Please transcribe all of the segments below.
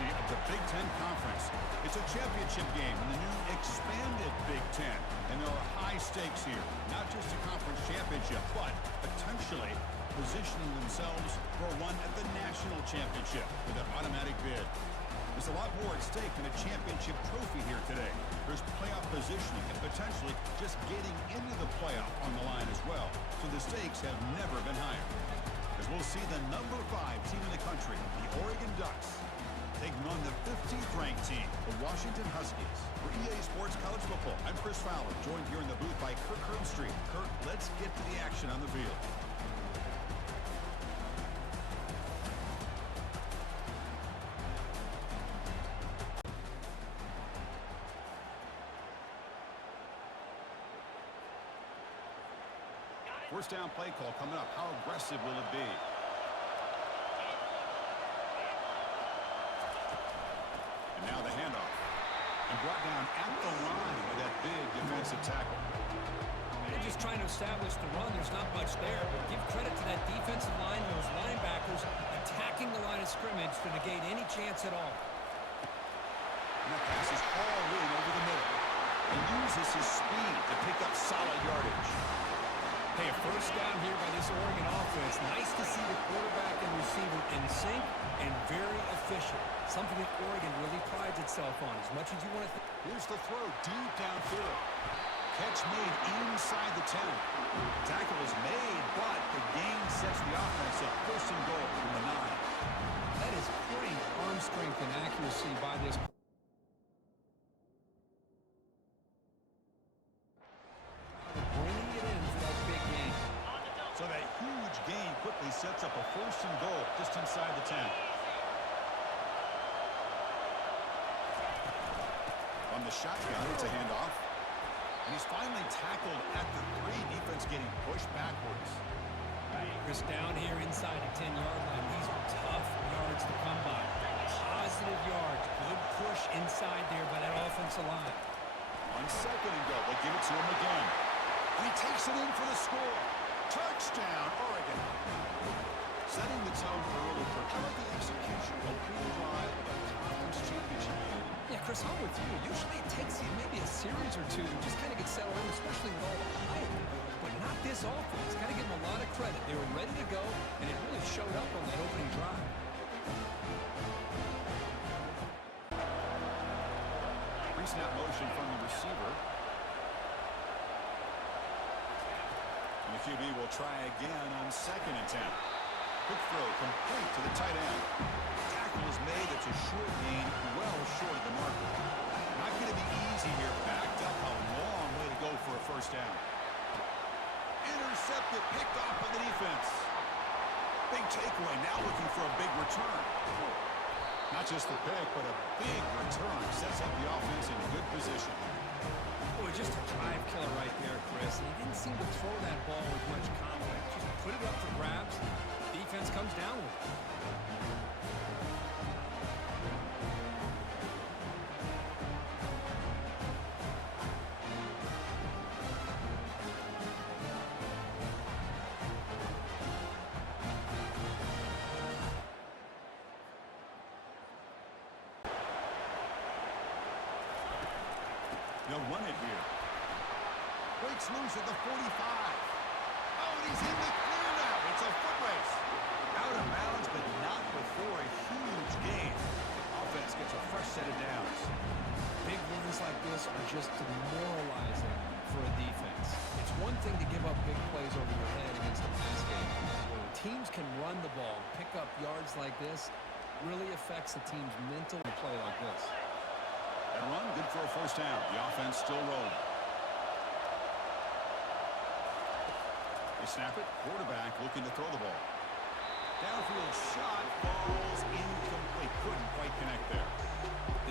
courtesy of the Big Ten Conference. It's a championship game in the new expanded Big Ten, and there are high stakes here. Not just a conference championship, but potentially positioning themselves for a run at the national championship with an automatic bid. There's a lot more at stake than a championship trophy here today. There's playoff positioning and potentially just getting into the playoff on the line as well. So the stakes have never been higher. As we'll see the number 5 team in the country, the Oregon Ducks, taking on the 15th ranked team, the Washington Huskies. For EA Sports College Football, I'm Chris Fowler, joined here in the booth by Kirk Herbstreit. Kirk, let's get to the action on the field. First down play call coming up. How aggressive will it be? And now the handoff. And brought down at the line with that big defensive tackle. They're just trying to establish the run. There's not much there, but give credit to that defensive line and those linebackers attacking the line of scrimmage to negate any chance at all. And that pass is all in over the middle. He uses his speed to pick up solid yardage. Hey, a first down here by this Oregon offense. Nice to see the quarterback and receiver in sync and very efficient. Something that Oregon really prides itself on. As much as you want to Here's the throw deep downfield. Catch made inside the 10. Tackle is made, but the gain sets the offense up first and goal from the 9. That is great arm strength and accuracy by this. Bringing it in for that big game. So that huge gain quickly sets up a first and goal just inside the 10. On the shotgun, it's a handoff. And he's finally tackled at the 3. Defense getting pushed backwards. Chris down here inside the 10-yard line. These are tough yards to come by. Positive yards. Good push inside there by that offensive line. On second and goal, they'll give it to him again. And he takes it in for the score. Touchdown, Oregon. Setting the tone early for how about the execution? Opening drive of a conference championship game. Yeah, Chris, I'm with you. Usually it takes you maybe a series or two to just kind of get settled in, especially with all the hype. But not this offense. Got to give them a lot of credit. They were ready to go, and it really showed up on that opening drive. Pre-snap motion from the receiver. And the QB will try again on second and 10. Quick throw complete to the tight end. Tackle is made. It's a short gain, well short of the marker. Not going to be easy here. Backed up a long way to go for a first down. Intercepted, picked off by the defense. Big takeaway, now looking for a big return. Not just the pick, but a big return. Sets up the offense in good position. Boy, just a drive killer right there, Chris. And he didn't seem to throw that ball with much confidence. Just put it up for grabs. The defense comes down with it. They'll run it here. Breaks loose at the 45. Oh, and he's in the clear now. It's a foot race. Out of bounds, but not before a huge gain. Offense gets a fresh set of downs. Big runs like this are just demoralizing for a defense. It's one thing to give up big plays over your head against a pass game. When teams can run the ball, pick up yards like this, really affects the team's mental play like this. And run, good for a first down. The offense still rolling. They snap it. Quarterback looking to throw the ball. Downfield shot falls incomplete. Couldn't quite connect there.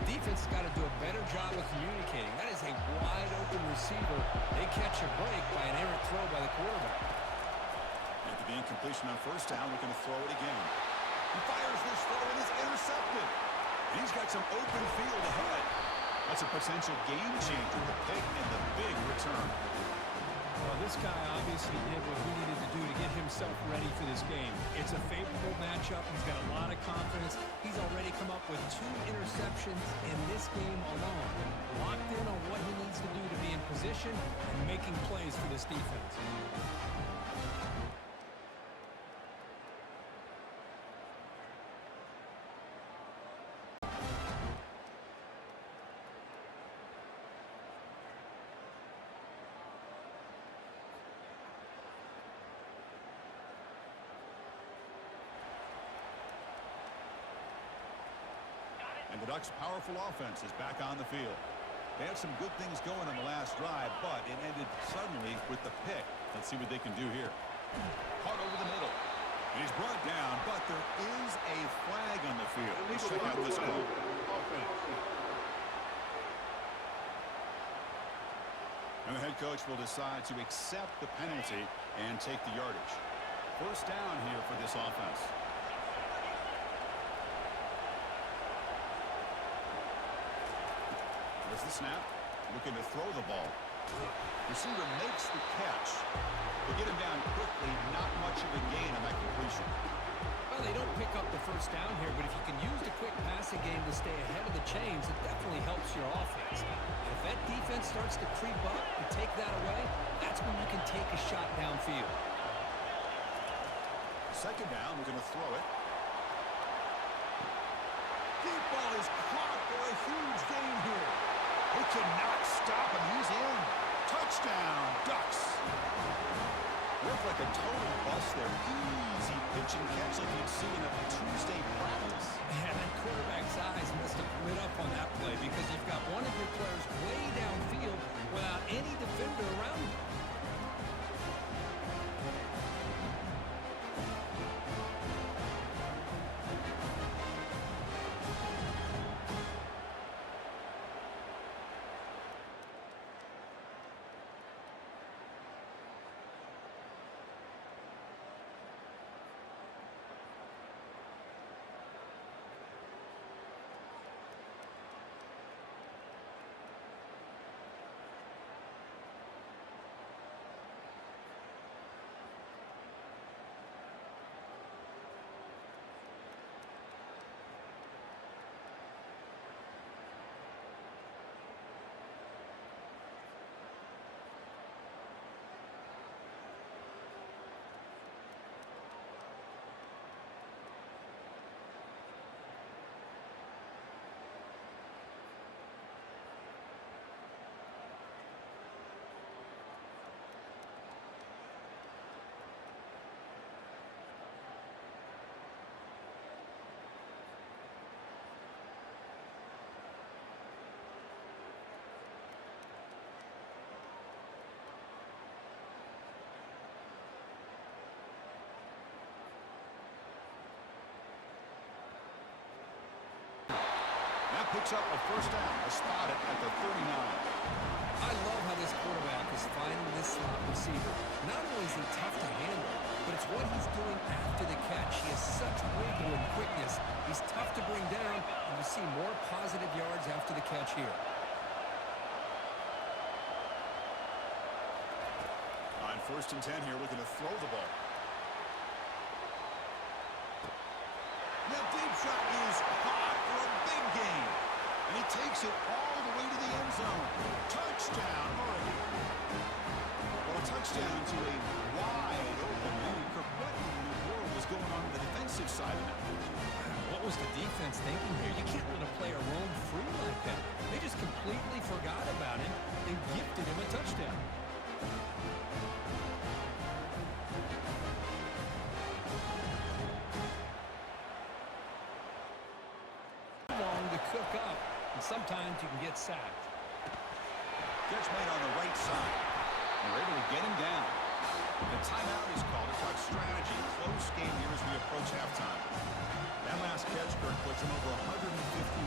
The defense has got to do a better job of communicating. That is a wide-open receiver. They catch a break by an errant throw by the quarterback. At the incompletion on first down, looking to throw it again. He fires this throw and is intercepted. And he's got some open field ahead. That's a potential game changer, the pick and the big return. Well, this guy obviously did what he needed to do to get himself ready for this game. It's a favorable matchup. He's got a lot of confidence. He's already come up with 2 interceptions in this game alone. Locked in on what he needs to do to be in position and making plays for this defense. And the Ducks' powerful offense is back on the field. They had some good things going on the last drive, but it ended suddenly with the pick. Let's see what they can do here. Caught over the middle. He's brought down, but there is a flag on the field. Let's check out this call. And the head coach will decide to accept the penalty and take the yardage. First down here for this offense. There's the snap. Looking to throw the ball. Receiver makes the catch. They get him down quickly. Not much of a gain on that completion. Well, they don't pick up the first down here, but if you can use the quick passing game to stay ahead of the chains, it definitely helps your offense. And if that defense starts to creep up and take that away, that's when you can take a shot downfield. Second down, we're going to throw it. Deep ball is caught for a huge gain here. They cannot stop him. He's in. Touchdown, Ducks. Looked like a total bust there. Easy pitch and catch like you'd see in a Tuesday practice. Yeah, that quarterback's eyes must have lit up on that play because you've got one of your players way downfield without any defender around him. Picks up a first down. A spot at the 39. I love how this quarterback is finding this slot receiver. Not only is he tough to handle, but it's what he's doing after the catch. He has such wiggle and quickness. He's tough to bring down, and you see more positive yards after the catch here. On first and 10 here, looking to throw the ball. The deep shot is caught for a big gain. And he takes it all the way to the end zone. Touchdown, Oregon. Well, a touchdown to a wide open man. What in the world was going on the defensive side of it? What was the defense thinking here? You can't let a player roam free like that. They just completely forgot about him and gifted him a touchdown. Long to cook up, and sometimes you can get sacked. Catch made on the right side. They're able to get him down. The timeout is called to talk strategy. Close game here as we approach halftime. That last catch, Kirk, puts him over 150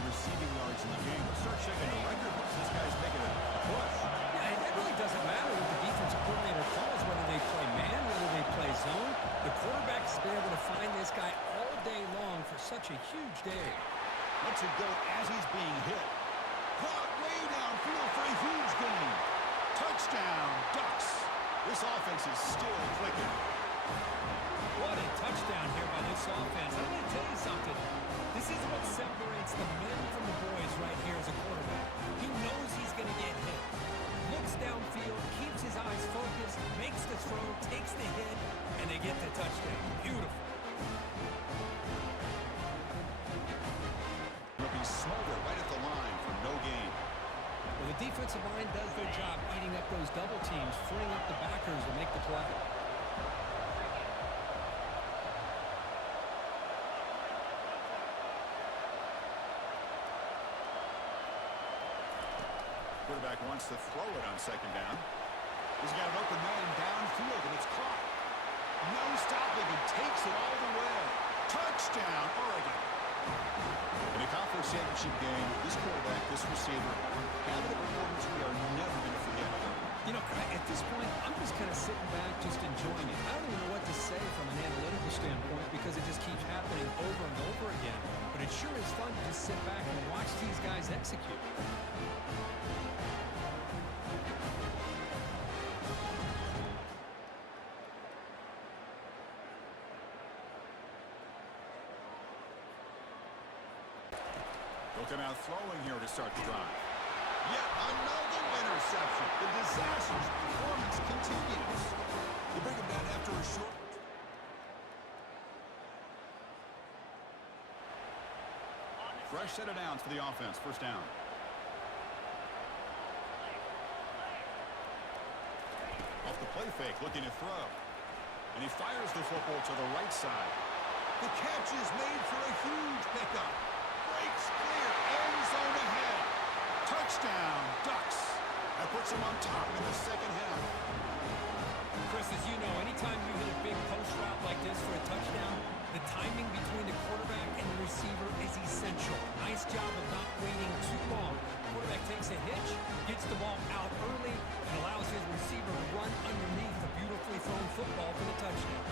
receiving yards in the game. Let's start checking the record books. This guy's making a push. Yeah, it really doesn't matter what the defensive coordinator calls, whether they play man, whether they play zone. The quarterback's been able to find this guy all day long for such a huge day. Lets it go as he's being hit. Caught way downfield for a huge gain. Touchdown, Ducks. This offense is still clicking. What a touchdown here by this offense. I'm going to tell you something. This is what separates the men from the boys right here as a quarterback. He knows he's going to get hit. Looks downfield, keeps his eyes focused, makes the throw, takes the hit, and they get the touchdown. Beautiful. He'll be smothered right at the line for no gain. Well, the defensive line does their job eating up those double teams, freeing up the backers to make the play. Quarterback wants to throw it on second down. He's got an open man downfield, and it's caught. No stopping, and takes it all the way. Touchdown, Oregon. In a conference championship game, this quarterback, this receiver, having a performance we are never going to forget. You know, at this point, I'm just kind of sitting back, just enjoying it. I don't even know what to say from an analytical standpoint because it just keeps happening over and over again. But it sure is fun to just sit back and watch these guys execute. Looking out throwing here to start the drive. Yet another interception. The disastrous performance continues. They bring him down after a short... Fresh set of downs for the offense. First down. Off the play fake, looking to throw. And he fires the football to the right side. The catch is made for a huge pickup. Breaks clear, end zone ahead. Touchdown, Ducks. That puts them on top in the second half. Chris, as you know, anytime you hit a big post route like this for a touchdown, the timing between the quarterback and the receiver is essential. Nice job of not waiting too long. Quarterback takes a hitch, gets the ball out early, and allows his receiver to run underneath the beautifully thrown football for the touchdown.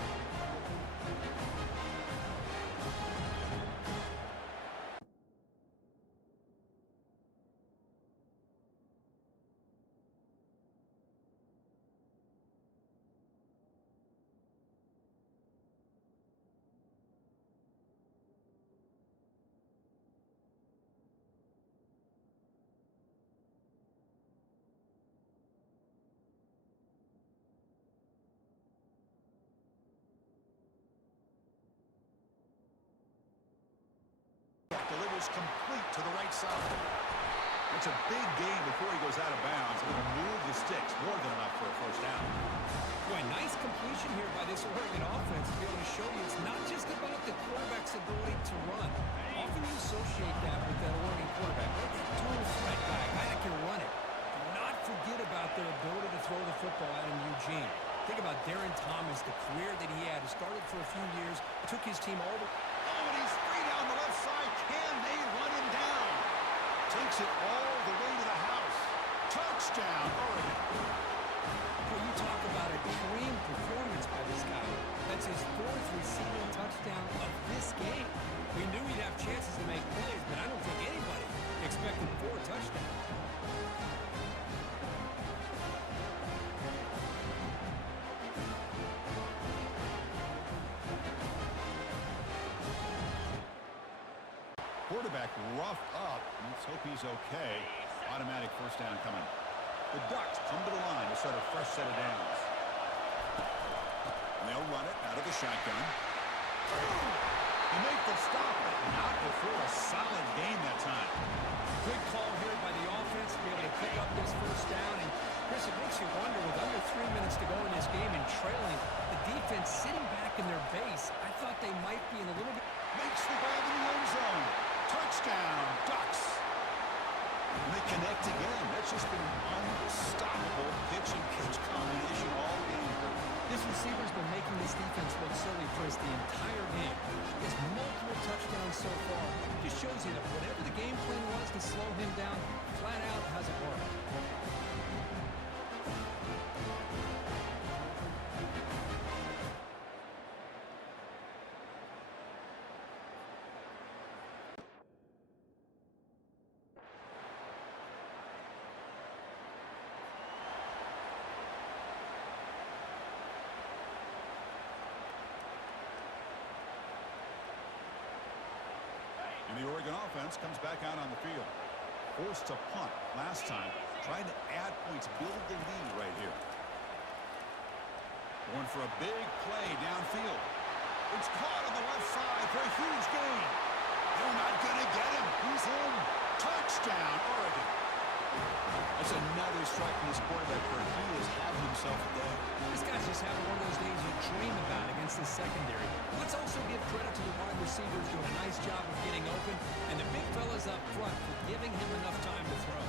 Delivers complete to the right side. It's a big gain before he goes out of bounds. It'll move the sticks more than enough for a first down. Boy, nice completion here by this Oregon offense to be able to show you it's not just about the quarterback's ability to run. Often you associate that with that Oregon quarterback. Like that dual threat guy, a guy that can run it. Do not forget about their ability to throw the football out in Eugene. Think about Darren Thomas, the career that he had. He started for a few years, took his team all the... Oh, and he's free down the left side. Can they run him down? Takes it all the way to the house. Touchdown, Oregon. Well, you talk about a dream performance by this guy. That's his fourth receiving touchdown of this game. We knew he'd have chances to make plays, but I don't think anybody expected 4 touchdowns. Quarterback roughed up. Let's hope he's okay. Automatic first down coming. The Ducks come to the line to start a fresh set of downs. And they'll run it out of the shotgun. They make the stop, but not before a solid gain that time. Good call here by the offense to be able to pick up this first down. And Chris, it makes you wonder, with under 3 minutes to go in this game and trailing, the defense sitting back in their base, I thought they might be in a little bit... Makes the grab in the end zone. Touchdown, Ducks. And they connect again. That's just been an unstoppable pitch and catch combination all game. This receiver's been making this defense look silly, Chris, the entire game. He has multiple touchdowns so far. Just shows you that whatever the game plan was to slow him down, flat out hasn't worked. comes back out on the field. Forced to punt last time. Trying to add points, build the lead right here. Going for a big play downfield. It's caught on the left side for a huge gain. They're not going to get him. He's in. Touchdown, Oregon. That's another strike from this quarterback where he is having himself a day. This guy's just having one of those days you dream about against the secondary. Let's also give credit to the wide receivers doing a nice job of getting open, and the big fellas up front for giving him enough time to throw.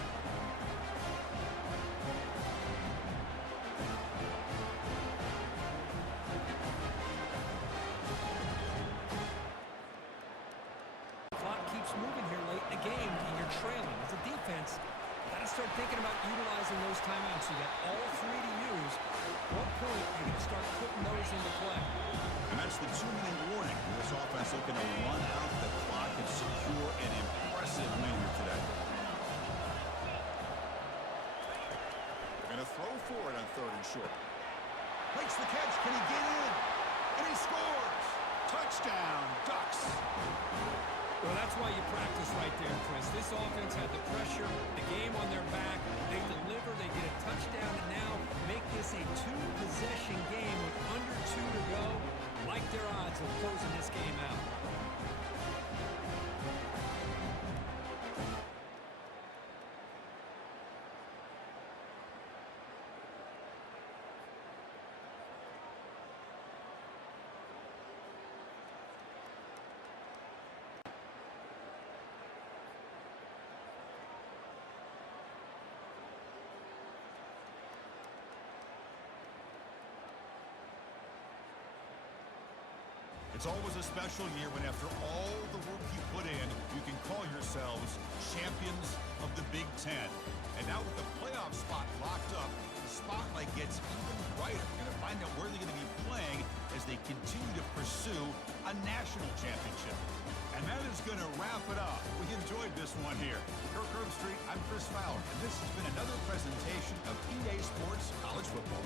Clock keeps moving here late in the game, and you're trailing. As a defense, you got to start thinking about utilizing those timeouts. You got all three to use. At what point are you going to start putting those into play? And that's the 2-minute warning. This offense looking to run out the clock and secure an impressive win here today. They're going to throw for it on 3rd and short. Makes the catch. Can he get in? And he scores. Touchdown, Ducks. Well, that's why you practice right there, Chris. This offense had the pressure, the game on their back. They deliver, they get a touchdown, and now make this a 2-possession game with under 2 to go. Like their odds of closing this game out. It's always a special year when after all the work you put in, you can call yourselves champions of the Big Ten. And now with the playoff spot locked up, the spotlight gets even brighter. You're going to find out where they're going to be playing as they continue to pursue a national championship. And that is going to wrap it up. We enjoyed this one here. Kirk Herbstreit, I'm Chris Fowler, and this has been another presentation of EA Sports College Football.